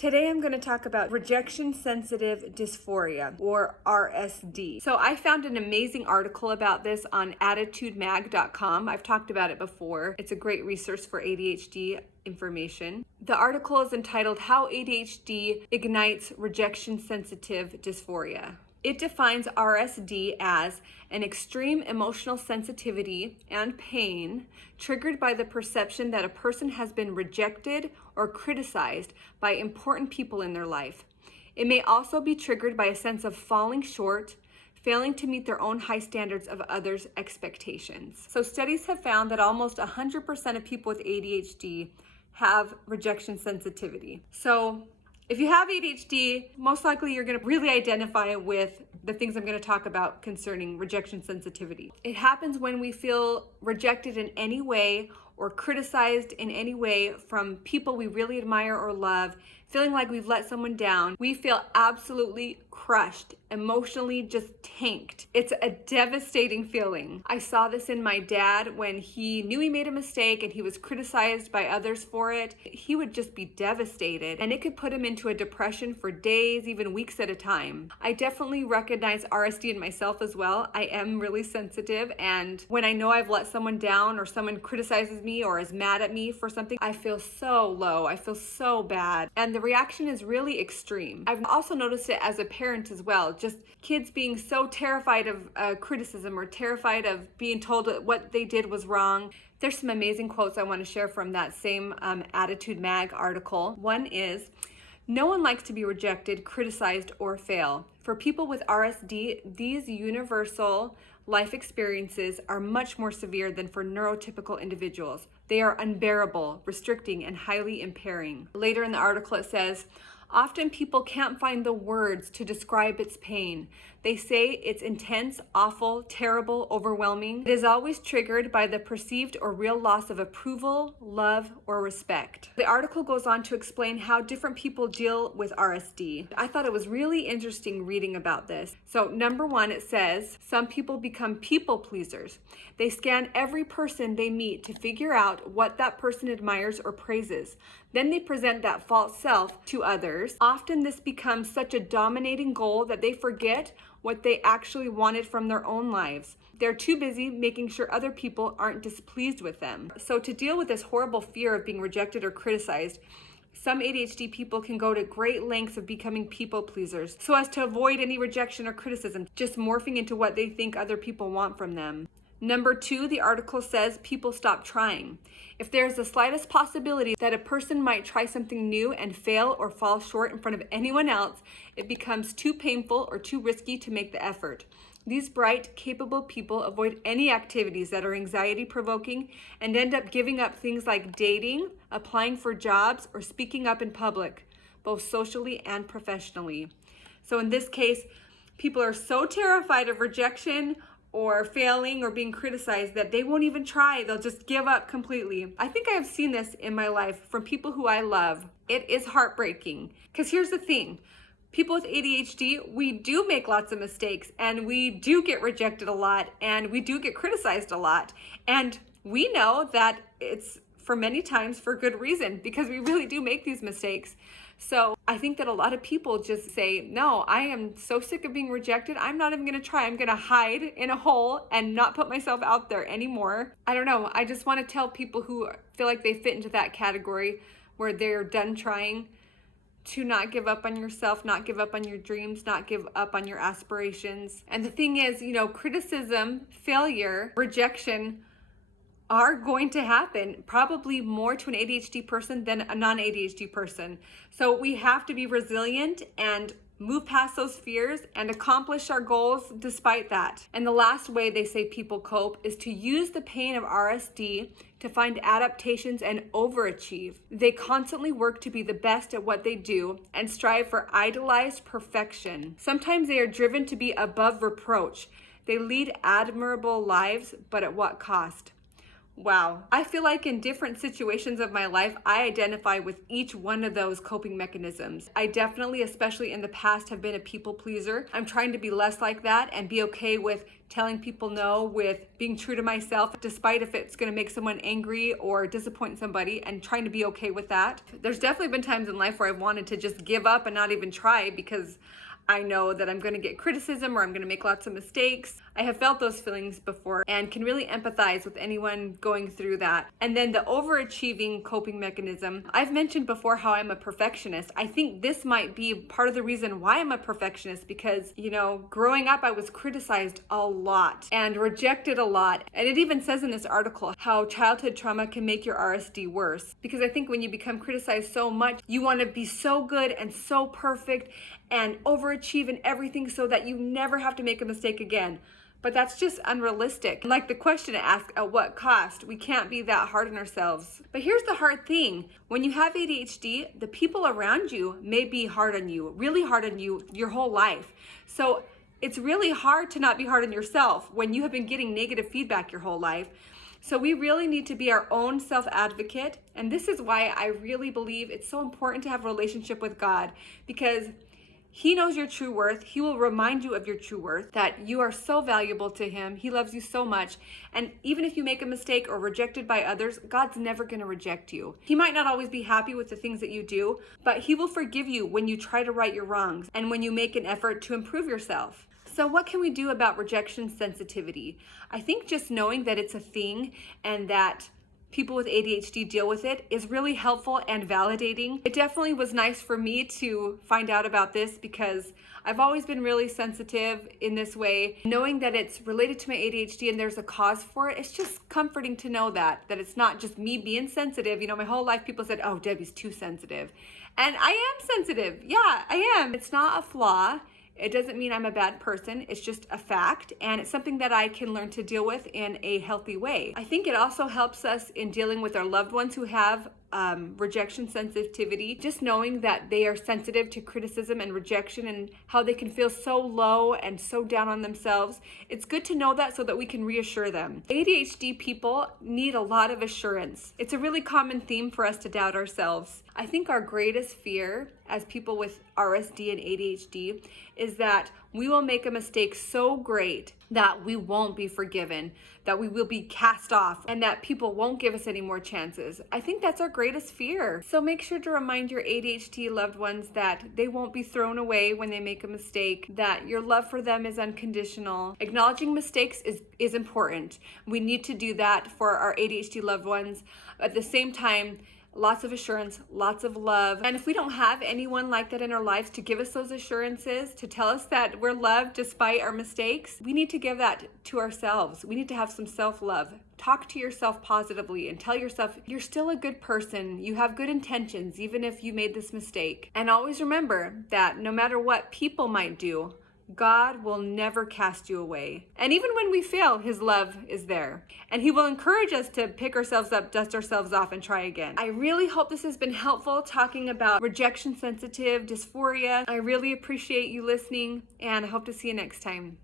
Today I'm going to talk about rejection sensitive dysphoria, or RSD. So I found an amazing article about this on attitudemag.com. I've talked about it before. It's a great resource for ADHD information. The article is entitled How ADHD Ignites Rejection Sensitive Dysphoria. It defines RSD as an extreme emotional sensitivity and pain triggered by the perception that a person has been rejected or criticized by important people in their life. It may also be triggered by a sense of falling short, failing to meet their own high standards of others' expectations. So studies have found that almost 100% of people with ADHD have rejection sensitivity. So if you have ADHD, most likely you're going to really identify with the things I'm going to talk about concerning rejection sensitivity. It happens when we feel rejected in any way or criticized in any way from people we really admire or love, feeling like we've let someone down. We feel absolutely crushed, emotionally just tanked. It's a devastating feeling. I saw this in my dad when he knew he made a mistake and he was criticized by others for it. He would just be devastated, and it could put him into a depression for days, even weeks at a time. I definitely recognize RSD in myself as well. I am really sensitive, and when I know I've let someone down or someone criticizes me or is mad at me for something, I feel so low. I feel so bad, and the reaction is really extreme. I've also noticed it as a parent as well, just kids being so terrified of criticism or terrified of being told that what they did was wrong. There's some amazing quotes I want to share from that same Attitude Mag article. One is, "No one likes to be rejected, criticized, or fail. For people with RSD, these universal life experiences are much more severe than for neurotypical individuals. They are unbearable, restricting, and highly impairing." Later in the article it says, "Often people can't find the words to describe its pain. They say it's intense, awful, terrible, overwhelming. It is always triggered by the perceived or real loss of approval, love, or respect." The article goes on to explain how different people deal with RSD. I thought it was really interesting reading about this. So number one, it says, some people become people pleasers. They scan every person they meet to figure out what that person admires or praises. Then they present that false self to others. Often this becomes such a dominating goal that they forget what they actually wanted from their own lives. They're too busy making sure other people aren't displeased with them. So to deal with this horrible fear of being rejected or criticized, some ADHD people can go to great lengths of becoming people pleasers so as to avoid any rejection or criticism, just morphing into what they think other people want from them. Number two, the article says people stop trying. If there's the slightest possibility that a person might try something new and fail or fall short in front of anyone else, it becomes too painful or too risky to make the effort. These bright, capable people avoid any activities that are anxiety-provoking and end up giving up things like dating, applying for jobs, or speaking up in public, both socially and professionally. So in this case, people are so terrified of rejection or failing or being criticized that they won't even try. They'll just give up completely. I think I have seen this in my life from people who I love. It is heartbreaking. Because here's the thing. People with ADHD, we do make lots of mistakes, and we do get rejected a lot, and we do get criticized a lot. And we know that it's for many times for good reason, because we really do make these mistakes. So I think that a lot of people just say, no, I am so sick of being rejected. I'm not even going to try. I'm going to hide in a hole and not put myself out there anymore. I don't know. I just want to tell people who feel like they fit into that category where they're done trying to not give up on yourself, not give up on your dreams, not give up on your aspirations. And the thing is, criticism, failure, rejection are going to happen, probably more to an ADHD person than a non-ADHD person. So we have to be resilient and move past those fears and accomplish our goals despite that. And the last way they say people cope is to use the pain of RSD to find adaptations and overachieve. They constantly work to be the best at what they do and strive for idolized perfection. Sometimes they are driven to be above reproach. They lead admirable lives, but at what cost? Wow. I feel like in different situations of my life, I identify with each one of those coping mechanisms. I definitely, especially in the past, have been a people pleaser. I'm trying to be less like that and be okay with telling people no, with being true to myself, despite if it's going to make someone angry or disappoint somebody, and trying to be okay with that. There's definitely been times in life where I've wanted to just give up and not even try because I know that I'm going to get criticism or I'm going to make lots of mistakes. I have felt those feelings before and can really empathize with anyone going through that. And then the overachieving coping mechanism. I've mentioned before how I'm a perfectionist. I think this might be part of the reason why I'm a perfectionist because, growing up I was criticized a lot and rejected a lot. And it even says in this article how childhood trauma can make your RSD worse. Because I think when you become criticized so much, you want to be so good and so perfect and overachieve in everything so that you never have to make a mistake again. But that's just unrealistic. Like the question asked, at what cost? We can't be that hard on ourselves. But here's the hard thing. When you have ADHD, the people around you may be hard on you, really hard on you your whole life. So it's really hard to not be hard on yourself when you have been getting negative feedback your whole life. So we really need to be our own self-advocate. And this is why I really believe it's so important to have a relationship with God, because He knows your true worth. He will remind you of your true worth, that you are so valuable to Him. He loves you so much. And even if you make a mistake or rejected by others, God's never going to reject you. He might not always be happy with the things that you do, but He will forgive you when you try to right your wrongs and when you make an effort to improve yourself. So what can we do about rejection sensitivity? I think just knowing that it's a thing and that people with ADHD deal with it is really helpful and validating. It definitely was nice for me to find out about this because I've always been really sensitive in this way. Knowing that it's related to my ADHD and there's a cause for it, it's just comforting to know that it's not just me being sensitive. My whole life people said, oh, Debbie's too sensitive. And I am sensitive. Yeah, I am. It's not a flaw. It doesn't mean I'm a bad person. It's just a fact, and it's something that I can learn to deal with in a healthy way. I think it also helps us in dealing with our loved ones who have rejection sensitivity, just knowing that they are sensitive to criticism and rejection and how they can feel so low and so down on themselves. It's good to know that so that we can reassure them. ADHD people need a lot of assurance. It's a really common theme for us to doubt ourselves. I think our greatest fear as people with RSD and ADHD is that we will make a mistake so great that we won't be forgiven, that we will be cast off, and that people won't give us any more chances. I think that's our greatest fear. So make sure to remind your ADHD loved ones that they won't be thrown away when they make a mistake, that your love for them is unconditional. Acknowledging mistakes is important. We need to do that for our ADHD loved ones. At the same time, lots of assurance, lots of love. And if we don't have anyone like that in our lives to give us those assurances, to tell us that we're loved despite our mistakes, we need to give that to ourselves. We need to have some self-love. Talk to yourself positively and tell yourself you're still a good person. You have good intentions, even if you made this mistake. And always remember that no matter what people might do, God will never cast you away. And even when we fail, His love is there. And He will encourage us to pick ourselves up, dust ourselves off, and try again. I really hope this has been helpful talking about rejection sensitive dysphoria. I really appreciate you listening, and I hope to see you next time.